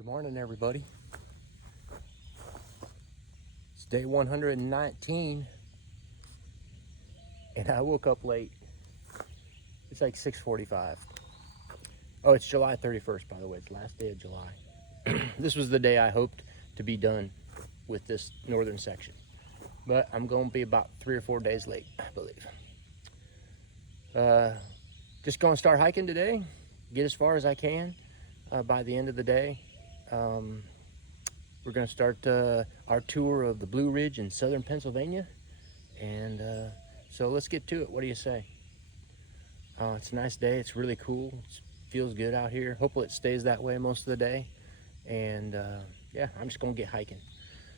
Good morning, everybody. It's day 119, and I woke up late. It's like 6:45. Oh, it's July 31st, by the way. It's the last day of July. This was the day I hoped to be done with this northern section, but I'm going to be about 3 or 4 days late, I believe. Just going to start hiking today, get as far as I can by the end of the day. We're going to start our tour of the Blue Ridge in southern Pennsylvania, and so let's get to it. What do you say? It's a nice day. It's really cool. It feels good out here. Hopefully it stays that way most of the day, and yeah, I'm just going to get hiking.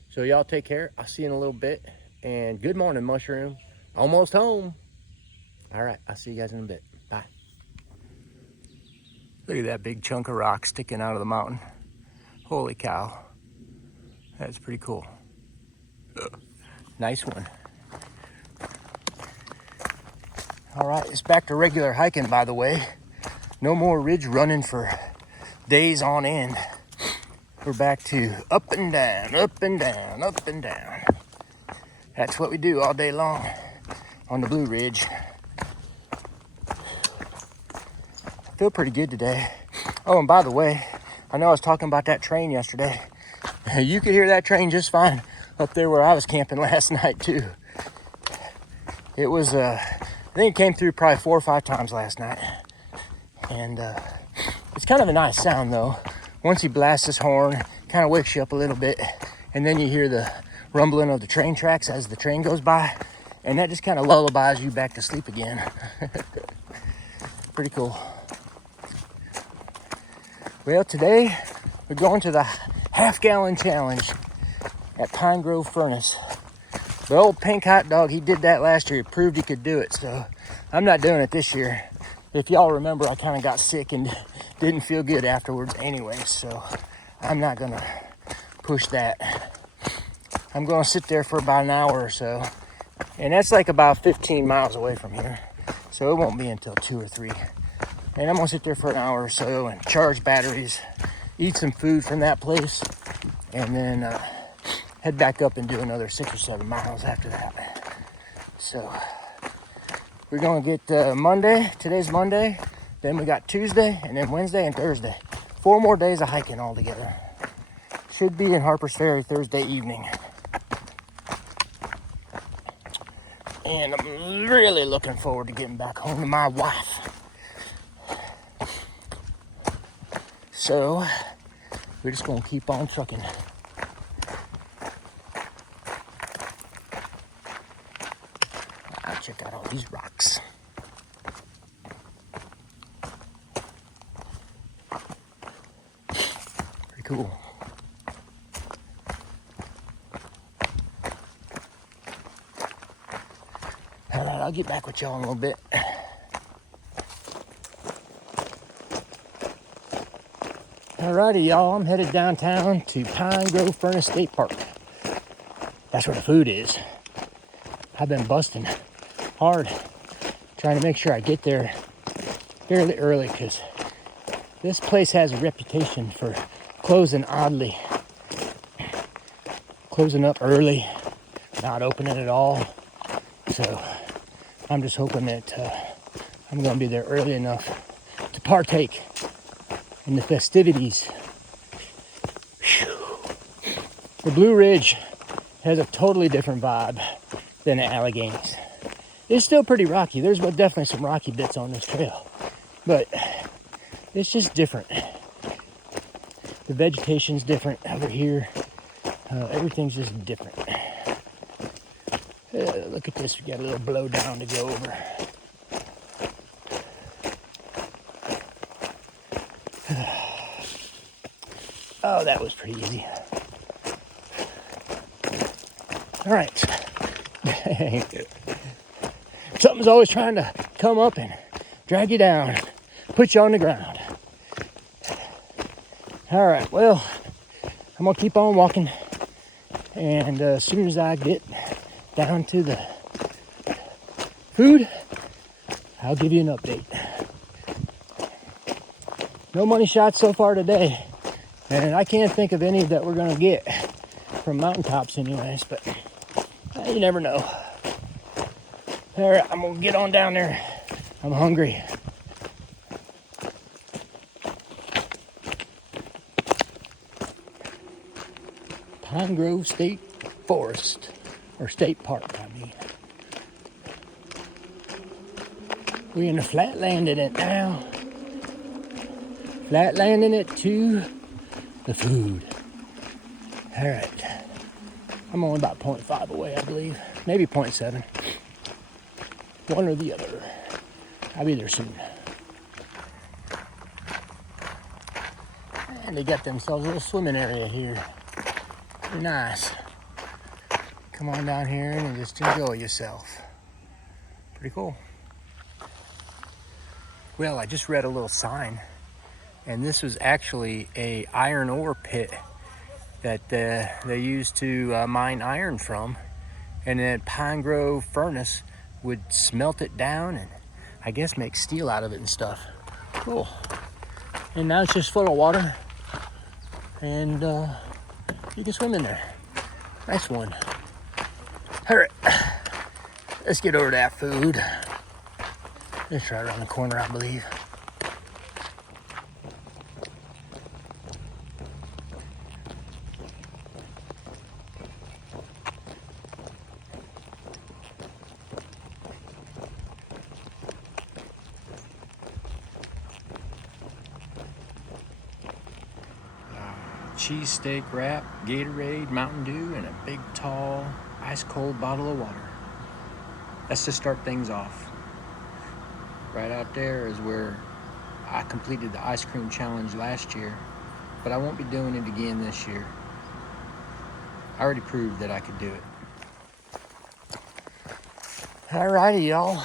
So y'all take care. I'll see you in a little bit, and good morning, Mushroom. Almost home. All right, I'll see you guys in a bit. Bye. Look at that big chunk of rock sticking out of the mountain. Holy cow. That's pretty cool. Nice one. All right, it's back to regular hiking, by the way. No more ridge running for days on end. We're back to up and down, up and down, up and down. That's what we do all day long on the Blue Ridge. I feel pretty good today. Oh, and by the way, I know I was talking about that train yesterday. You could hear that train just fine up there where I was camping last night too. It was, I think it came through probably 4 or 5 times last night. And it's kind of a nice sound though. Once he blasts his horn, kind of wakes you up a little bit. And then you hear the rumbling of the train tracks as the train goes by. And that just kind of lullabies you back to sleep again. Pretty cool. Well, today we're going to the half-gallon challenge at Pine Grove Furnace. The old pink hot dog, he did that last year. He proved he could do it, so I'm not doing it this year. If y'all remember, I kind of got sick and didn't feel good afterwards anyway, so I'm not gonna push that. I'm gonna sit there for about an hour or so, and that's like about 15 miles away from here, so it won't be until 2 or 3. And I'm gonna sit there for an hour or so and charge batteries, eat some food from that place, and then head back up and do another 6 or 7 miles after that. So we're gonna get Monday. Today's Monday. Then we got Tuesday, and then Wednesday and Thursday. 4 more days of hiking altogether. Should be in Harper's Ferry Thursday evening. And I'm really looking forward to getting back home to my wife. So we're just gonna keep on trucking. I'll check out all these rocks. Pretty cool. All right, I'll get back with y'all in a little bit. Alrighty, y'all, I'm headed downtown to Pine Grove Furnace State Park. That's where the food is. I've been busting hard, trying to make sure I get there fairly early, because this place has a reputation for closing oddly. Closing up early, not opening at all. So I'm just hoping that I'm going to be there early enough to partake in the festivities. Whew. The Blue Ridge has a totally different vibe than the Alleghenies. It's still pretty rocky. There's definitely some rocky bits on this trail, but it's just different. The vegetation's different over here. Everything's just different. Look at this. We got a little blow down to go over. Oh, that was pretty easy. All right. Something's always trying to come up and drag you down, put you on the ground. All right, well, I'm gonna keep on walking, and as soon as I get down to the food, I'll give you an update. No money shots so far today. And I can't think of any that we're gonna get from mountaintops anyways, but you never know. All right, I'm gonna get on down there. I'm hungry. Pine Grove State Forest, or State Park, I mean. We're in the flatlanding it now. Flatlanding it to the food. All right. I'm only about 0.5 away, I believe. Maybe 0.7. One or the other. I'll be there soon. And they got themselves a little swimming area here. Pretty nice. Come on down here and just enjoy yourself. Pretty cool. Well, I just read a little sign, and this was actually a iron ore pit that they used to mine iron from, and then Pine Grove furnace would smelt it down and I guess make steel out of it and stuff. Cool. And now it's just full of water, and you can swim in there. Nice one. All right, let's get over to that food. It's right around the corner, I believe. Cheesesteak wrap, Gatorade, Mountain Dew, and a big, tall, ice-cold bottle of water. Let's just start things off. Right out there is where I completed the ice cream challenge last year, but I won't be doing it again this year. I already proved that I could do it. Alrighty, y'all.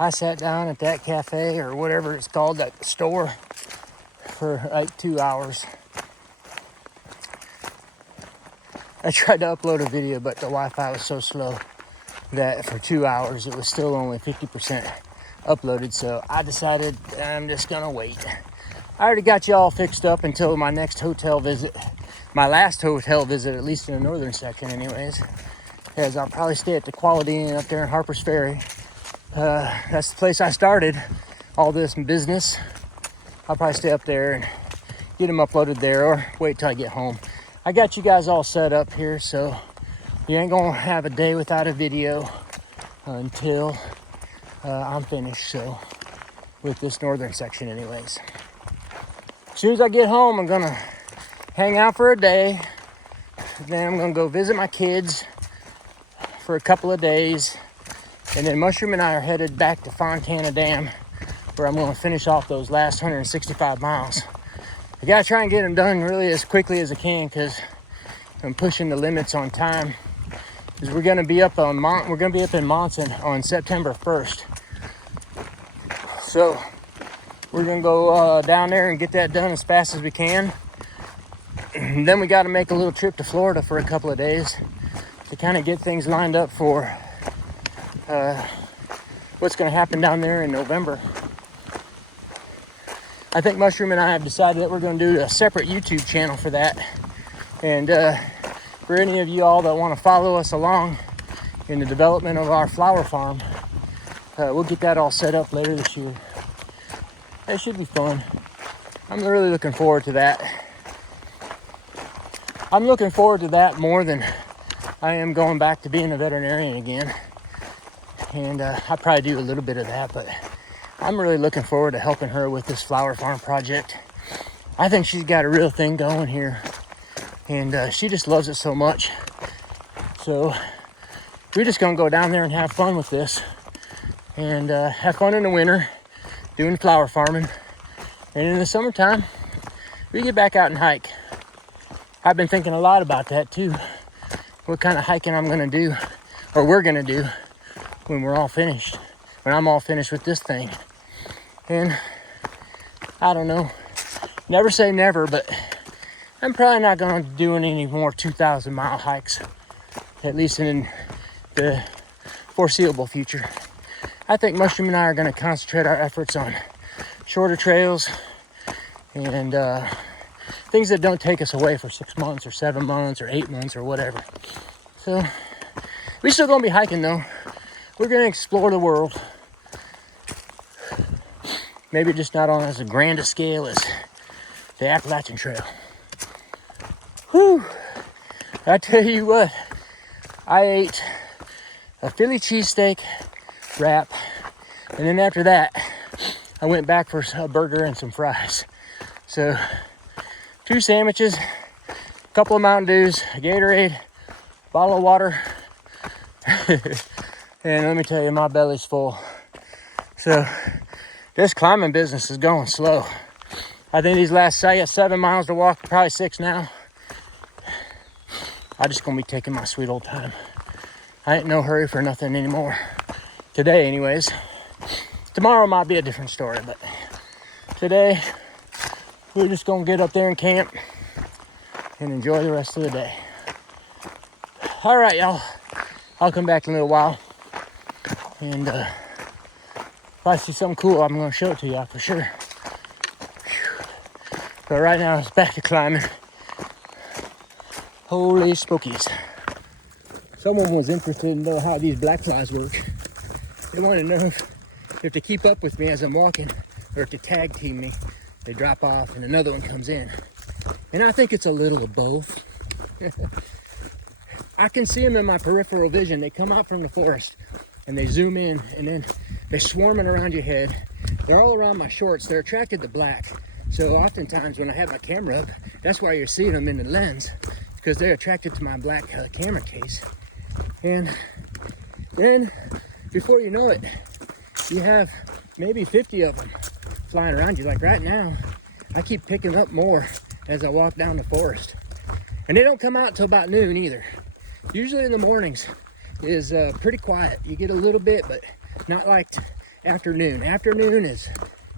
I sat down at that cafe, or whatever it's called, that store, for like 2 hours. I tried to upload a video, but the Wi-Fi was so slow that for 2 hours it was still only 50% uploaded, so I decided I'm just gonna wait. I already got you all fixed up until my next hotel visit, my last hotel visit, at least in the northern section anyways, because I'll probably stay at the Quality Inn up there in Harper's Ferry. That's the place I started all this business. I'll probably stay up there and get them uploaded there, or wait till I get home. I got you guys all set up here, so you ain't gonna have a day without a video until I'm finished, so with this northern section anyways. As soon as I get home, I'm gonna hang out for a day. Then I'm gonna go visit my kids for a couple of days. And then Mushroom and I are headed back to Fontana Dam, where I'm gonna finish off those last 165 miles. I gotta try and get them done really as quickly as I can, because I'm pushing the limits on time. Because we're gonna be up in Monson on September 1st. So we're gonna go down there and get that done as fast as we can. And then we got to make a little trip to Florida for a couple of days to kind of get things lined up for what's going to happen down there in November. I think Mushroom and I have decided that we're going to do a separate YouTube channel for that. And for any of you all that want to follow us along in the development of our flower farm, we'll get that all set up later this year. That should be fun. I'm really looking forward to that. I'm looking forward to that more than I am going back to being a veterinarian again. And I probably do a little bit of that, but I'm really looking forward to helping her with this flower farm project. I think she's got a real thing going here, and she just loves it so much. So we're just gonna go down there and have fun with this, and have fun in the winter doing flower farming. And in the summertime, we get back out and hike. I've been thinking a lot about that too. What kind of hiking I'm gonna do, or we're gonna do, when we're all finished. When I'm all finished with this thing. And I don't know. Never say never, but I'm probably not gonna do any more 2,000 mile hikes. At least in the foreseeable future. I think Mushroom and I are gonna concentrate our efforts on shorter trails and things that don't take us away for 6 months or 7 months or 8 months or whatever. So we're still gonna be hiking though. We're gonna explore the world. Maybe just not on as a grand a scale as the Appalachian Trail. Whew. I tell you what, I ate a Philly cheesesteak wrap, and then after that, I went back for a burger and some fries. So, 2 sandwiches, a couple of Mountain Dews, a Gatorade, bottle of water, and let me tell you, my belly's full. So, this climbing business is going slow. I think these last, I got 7 miles to walk, probably 6 now. I'm just gonna be taking my sweet old time. I ain't no hurry for nothing anymore. Today, anyways. Tomorrow might be a different story, but today, we're just gonna get up there and camp and enjoy the rest of the day. All right, y'all. I'll come back in a little while. And if I see something cool, I'm gonna show it to y'all for sure. But right now, it's back to climbing. Holy smokies. Someone was interested in know how these black flies work. They want to know if to keep up with me as I'm walking or if to tag team me. They drop off and another one comes in. And I think it's a little of both. I can see them in my peripheral vision. They come out from the forest and they zoom in and then they're swarming around your head. They're all around my shorts. They're attracted to black. So oftentimes when I have my camera up, that's why you're seeing them in the lens, because they're attracted to my black camera case. And then before you know it, you have maybe 50 of them flying around you. Like right now, I keep picking up more as I walk down the forest. And they don't come out until about noon either. Usually in the mornings is pretty quiet. You get a little bit, but not like afternoon. Afternoon is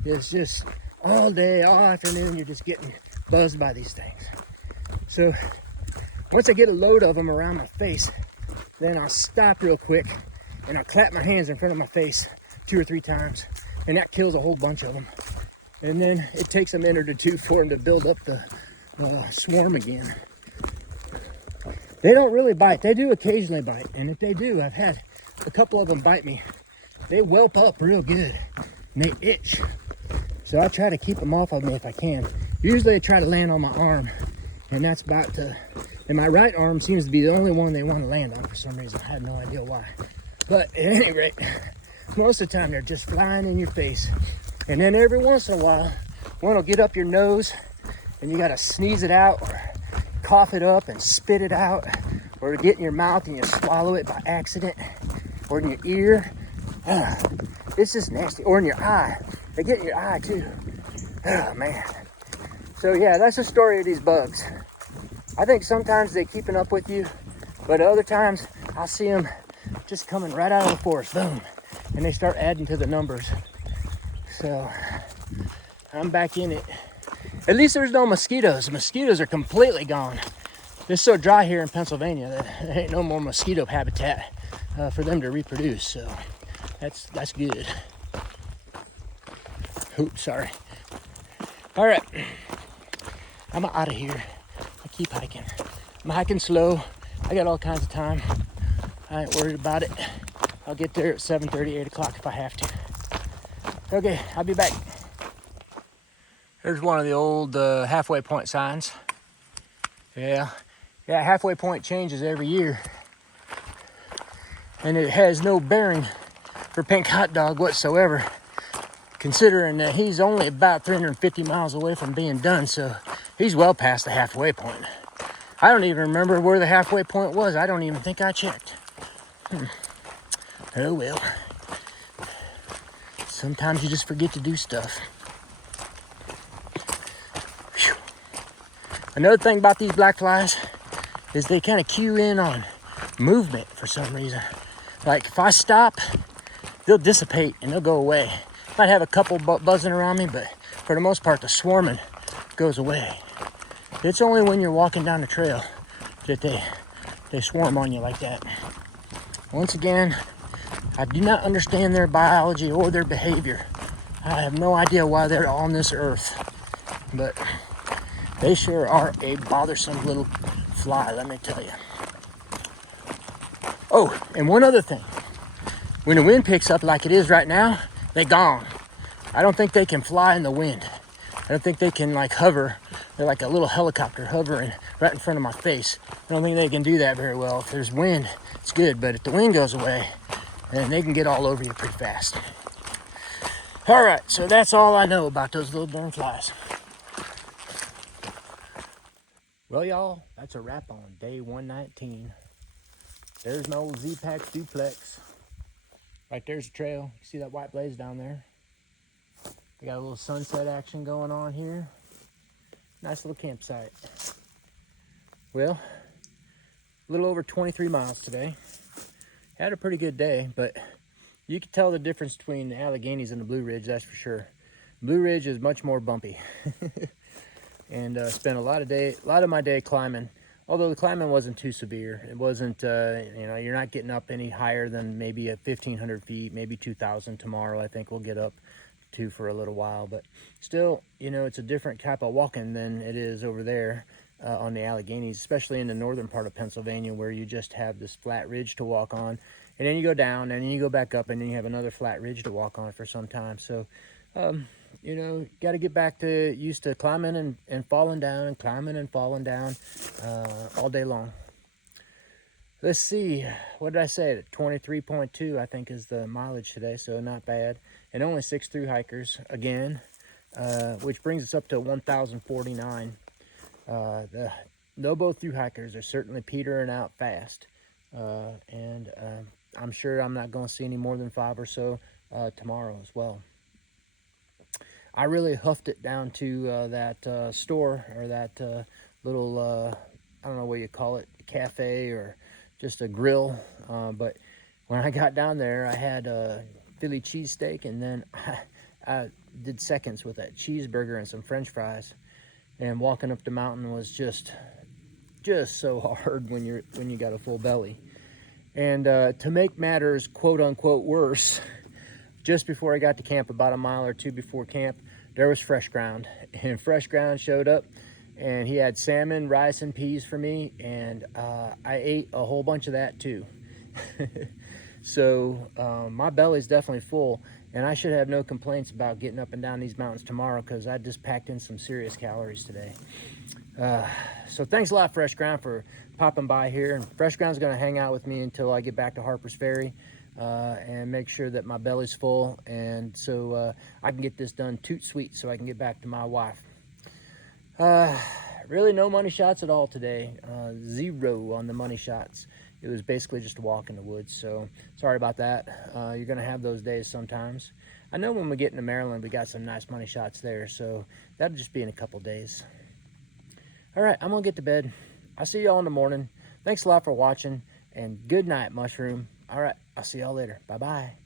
just all day, all afternoon, you're just getting buzzed by these things. So once I get a load of them around my face, then I'll stop real quick and I'll clap my hands in front of my face 2 or 3 times, and that kills a whole bunch of them. And then it takes a minute or 2 for them to build up the swarm again. They don't really bite. They do occasionally bite, and if they do, I've had a couple of them bite me. They whelp up real good and they itch. So I try to keep them off of me if I can. Usually I try to land on my arm, and that's about to, and my right arm seems to be the only one they want to land on for some reason. I have no idea why. But at any rate, most of the time they're just flying in your face. And then every once in a while, one will get up your nose and you gotta sneeze it out or cough it up and spit it out, or get in your mouth and you swallow it by accident, or in your ear. It's just nasty. Or in your eye. They get in your eye too. Oh man. So yeah, that's the story of these bugs. I think sometimes they're keeping up with you, but other times I'll see them just coming right out of the forest, boom, and they start adding to the numbers. So I'm back in it. At least there's no mosquitoes. The mosquitoes are completely gone. It's so dry here in Pennsylvania that there ain't no more mosquito habitat for them to reproduce. So that's good. Oops, sorry. All right, I'm out of here. I keep hiking. I'm hiking slow. I got all kinds of time. I ain't worried about it. I'll get there at 7:30, 8 o'clock if I have to. Okay, I'll be back. There's one of the old halfway point signs. Yeah, halfway point changes every year. And it has no bearing for Pink Hot Dog whatsoever, considering that he's only about 350 miles away from being done, so he's well past the halfway point. I don't even remember where the halfway point was. I don't even think I checked. Oh well. Sometimes you just forget to do stuff. Whew. Another thing about these black flies is they kind of cue in on movement for some reason. Like if I stop, they'll dissipate and they'll go away. Might have a couple buzzing around me, but for the most part, the swarming goes away. It's only when you're walking down the trail that they swarm on you like that. Once again, I do not understand their biology or their behavior. I have no idea why they're on this earth, but They sure are a bothersome little fly, let me tell you. Oh, and one other thing. When the wind picks up like it is right now, they gone. I don't think they can fly in the wind. I don't think they can like hover. They're like a little helicopter hovering right in front of my face. I don't think they can do that very well. If there's wind, it's good, but if the wind goes away, then they can get all over you pretty fast. All right, so that's all I know about those little darn flies. Well, y'all, that's a wrap on day 119. There's my old Z-Pack duplex. Right there's the trail. You see that white blaze down there? We got a little sunset action going on here. Nice little campsite. Well, a little over 23 miles today. Had a pretty good day, but you can tell the difference between the Alleghenies and the Blue Ridge, that's for sure. Blue Ridge is much more bumpy. And spent a lot of my day climbing. Although the climbing wasn't too severe. It wasn't, you're not getting up any higher than maybe 1,500 feet, maybe 2,000 tomorrow. I think we'll get up to for a little while. But still, it's a different type of walking than it is over there on the Alleghenies, especially in the northern part of Pennsylvania, where you just have this flat ridge to walk on. And then you go down, and then you go back up, and then you have another flat ridge to walk on for some time. So, got to get back to used to climbing and falling down and climbing and falling down all day long. Let's see, what did I say? 23.2 I think is the mileage today, so not bad. And only 6 through hikers again, which brings us up to 1,049. The no-bow through hikers are certainly petering out fast, and I'm sure I'm not going to see any more than 5 or so tomorrow as well. I really huffed it down to that store, or that little, I don't know what you call it, cafe or just a grill. But when I got down there, I had a Philly cheesesteak, and then I did seconds with that cheeseburger and some French fries. And walking up the mountain was just so hard when you got a full belly. And to make matters quote unquote worse, just before I got to camp, about a mile or two before camp, there was Fresh Ground. And Fresh Ground showed up, and he had salmon, rice, and peas for me, and I ate a whole bunch of that too. So my belly's definitely full, and I should have no complaints about getting up and down these mountains tomorrow, because I just packed in some serious calories today. So thanks a lot, Fresh Ground, for popping by here. And Fresh Ground's going to hang out with me until I get back to Harper's Ferry, and make sure that my belly's full, and so I can get this done toot sweet, so I can get back to my wife. Really no money shots at all today. 0 on the money shots. It was basically just a walk in the woods, so sorry about that. You're going to have those days sometimes. I know when we get into Maryland, we got some nice money shots there, so that'll just be in a couple days. All right, I'm going to get to bed. I'll see y'all in the morning. Thanks a lot for watching, and good night, Mushroom. All right, I'll see y'all later. Bye-bye.